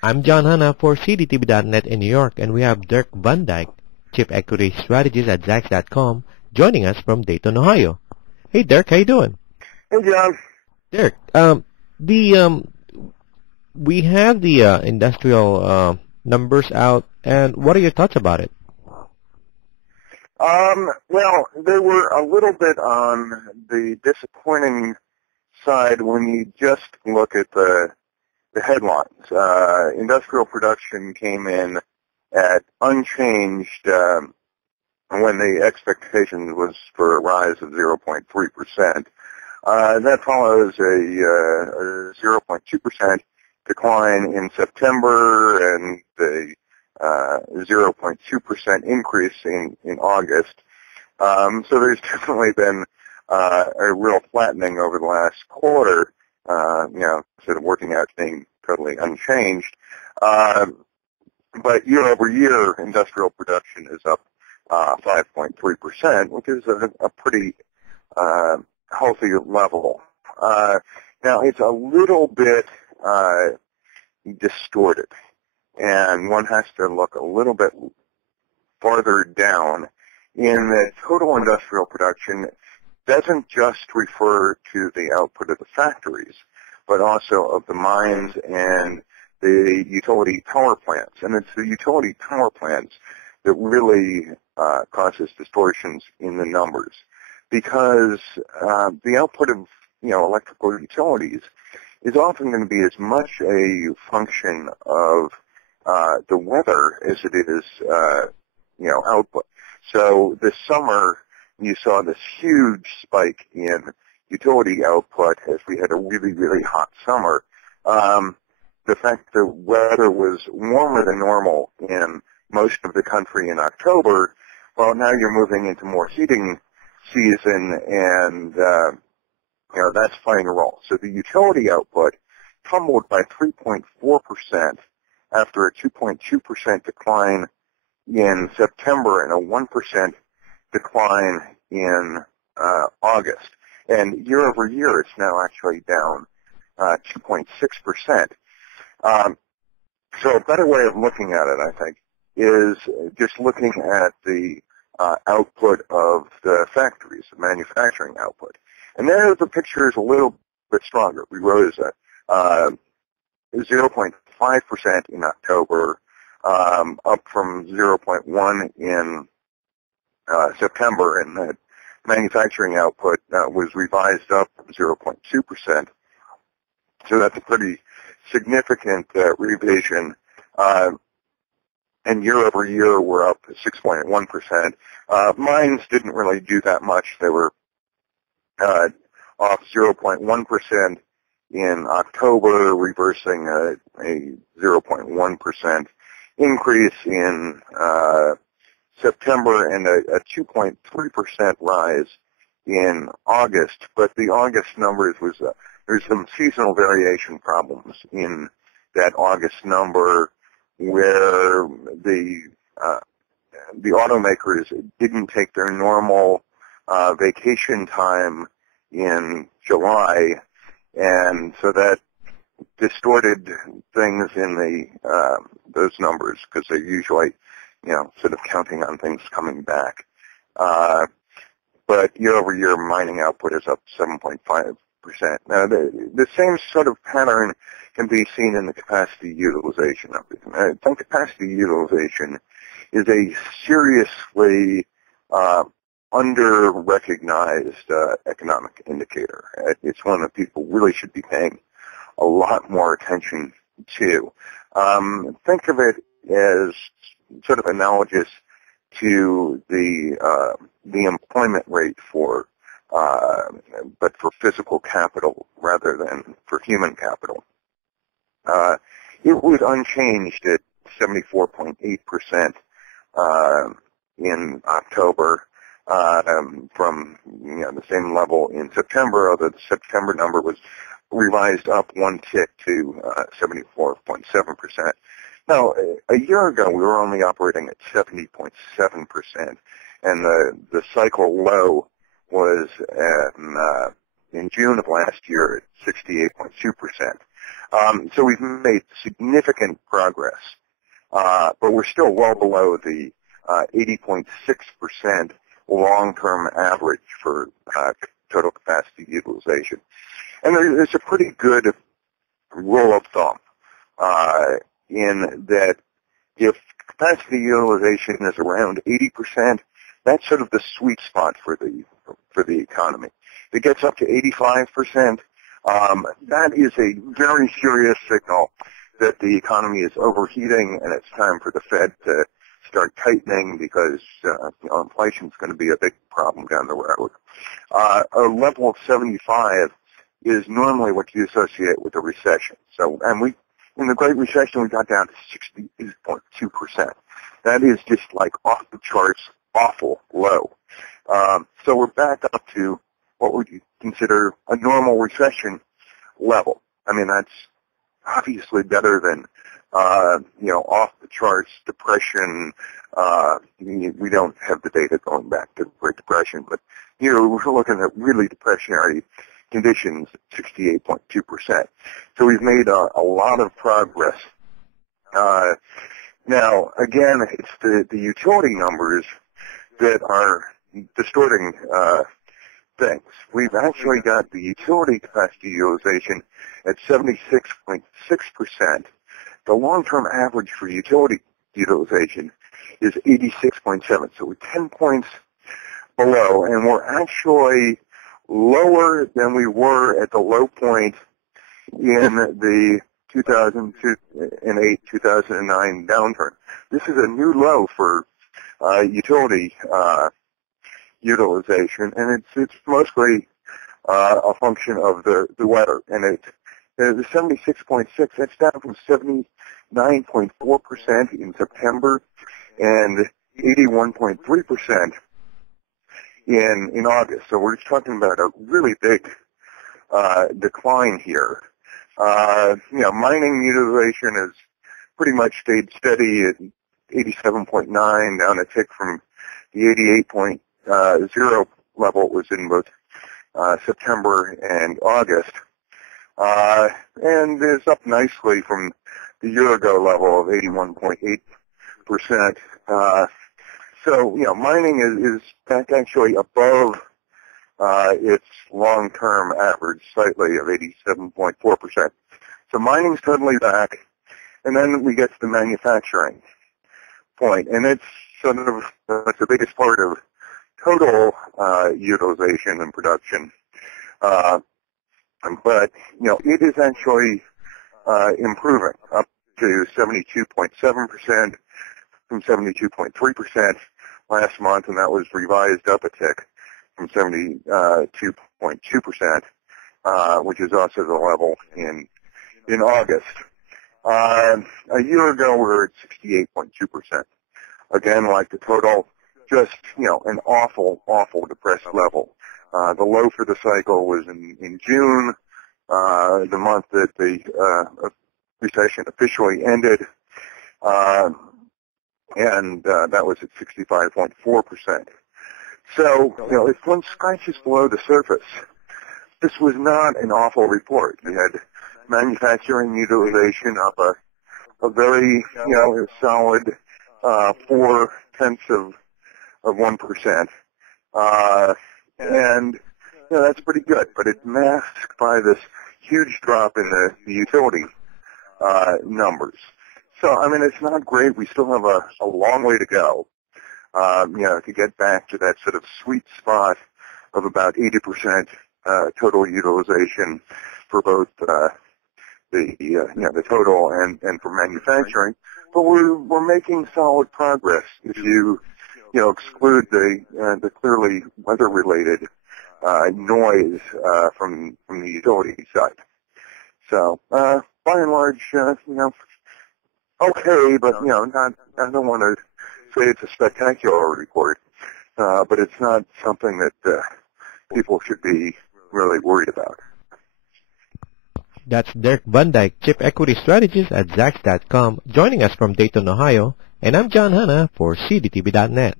I'm John Hanna for CDTV.net in New York, and we have Dirk van Dijk, Chief Equity Strategist at Zacks.com, joining us from Dayton, Ohio. Hey, Dirk, how you doing? Hey, John. Dirk, we have the industrial numbers out, and what are your thoughts about it? Well, they were a little bit on the disappointing side when you just look at the headlines. Industrial production came in at unchanged when the expectation was for a rise of 0.3%. That follows a 0.2% decline in September and a 0.2% increase in August. So there's definitely been a real flattening over the last quarter, instead of working out being totally unchanged. But year over year, industrial production is up 5.3%, which is a pretty healthy level. Now, it's a little bit distorted, and one has to look a little bit farther down in that total industrial production doesn't just refer to the output of the factories, but also of the mines and the utility power plants. And it's the utility power plants that really causes distortions in the numbers, because the output of electrical utilities is often going to be as much a function of the weather as it is output. So this summer you saw this huge spike in utility output as we had a really, really hot summer. The fact that weather was warmer than normal in most of the country in October, well, now you're moving into more heating season, and that's playing a role. So the utility output tumbled by 3.4% after a 2.2% decline in September and a 1% decline in August. And year over year, it's now actually down 2.6%. So a better way of looking at it, I think, is just looking at the output of the factories, the manufacturing output. And there the picture is a little bit stronger. We rose 0.5% in October, up from 0.1 in September, and the manufacturing output was revised up 0.2%. So that's a pretty significant revision. And year over year, we're up 6.1%. Mines didn't really do that much. They were off 0.1% in October, reversing a 0.1% increase in September and a 2.3% rise in August. But the August numbers there's some seasonal variation problems in that August number, where the automakers didn't take their normal vacation time in July, and so that distorted things in those numbers, because they're usually sort of counting on things coming back. But year over year, mining output is up 7.5%. Now, the same sort of pattern can be seen in the capacity utilization of it. I think capacity utilization is a seriously under-recognized economic indicator. It's one that people really should be paying a lot more attention to. Think of it as sort of analogous to the employment rate but for physical capital rather than for human capital. It was unchanged at 74.8% in October, from the same level in September, although the September number was revised up one tick to 74.7%. Now, a year ago, we were only operating at 70.7%, and the cycle low was in June of last year at 68.2%. So we've made significant progress, but we're still well below the 80.6% long-term average for total capacity utilization. And there's a pretty good rule of thumb in that if capacity utilization is around 80%, that's sort of the sweet spot for the economy. If it gets up to 85%, that is a very serious signal that the economy is overheating and it's time for the Fed to start tightening because inflation is going to be a big problem down the road. A level of 75 is normally what you associate with a recession. So, and in the Great Recession, we got down to 68.2%. That is just like off the charts, awful low. So we're back up to what would you consider a normal recession level. I mean, that's obviously better than, off the charts depression. We don't have the data going back to the Great Depression, but, we're looking at really depressionary conditions, 68.2%. So we've made a lot of progress. Now, again, it's the utility numbers that are distorting things. We've actually got the utility capacity utilization at 76.6%. The long-term average for utility utilization is 86.7, so we're 10 points below, and we're actually lower than we were at the low point in the 2008, 2009 downturn. This is a new low for utility utilization, and it's mostly a function of the weather. And the 76.6, that's down from 79.4% in September and 81.3% in August. So we're just talking about a really big decline here. Mining utilization has pretty much stayed steady at 87.9, down a tick from the 88.0 level it was in both September and August. And is up nicely from the year-ago level of 81.8%. So, mining is back actually above its long-term average slightly of 87.4%. So mining's totally back. And then we get to the manufacturing point. And it's sort of the biggest part of total utilization and production. But, it is actually improving up to 72.7% from 72.3% last month, and that was revised up a tick from 72.2%, which is also the level in August. A year ago, we were at 68.2%. Again, like the total, just, an awful, awful depressed level. The low for the cycle was in June, the month that the recession officially ended, and that was at 65.4%. So, if one scratches below the surface, this was not an awful report. We had manufacturing utilization up a very, solid 0.4%. And, that's pretty good, but it's masked by this huge drop in the utility numbers. So, I mean, it's not great. We still have a long way to go, to get back to that sort of sweet spot of about 80% total utilization for both the total and for manufacturing. But we're making solid progress if you exclude the clearly weather-related noise from the utility side. So by and large, okay, but not. I don't want to say it's a spectacular report, but it's not something that people should be really worried about. That's Dirk van Dijk, Chief Equity Strategist at Zacks.com, joining us from Dayton, Ohio, and I'm John Hanna for CDTV.net.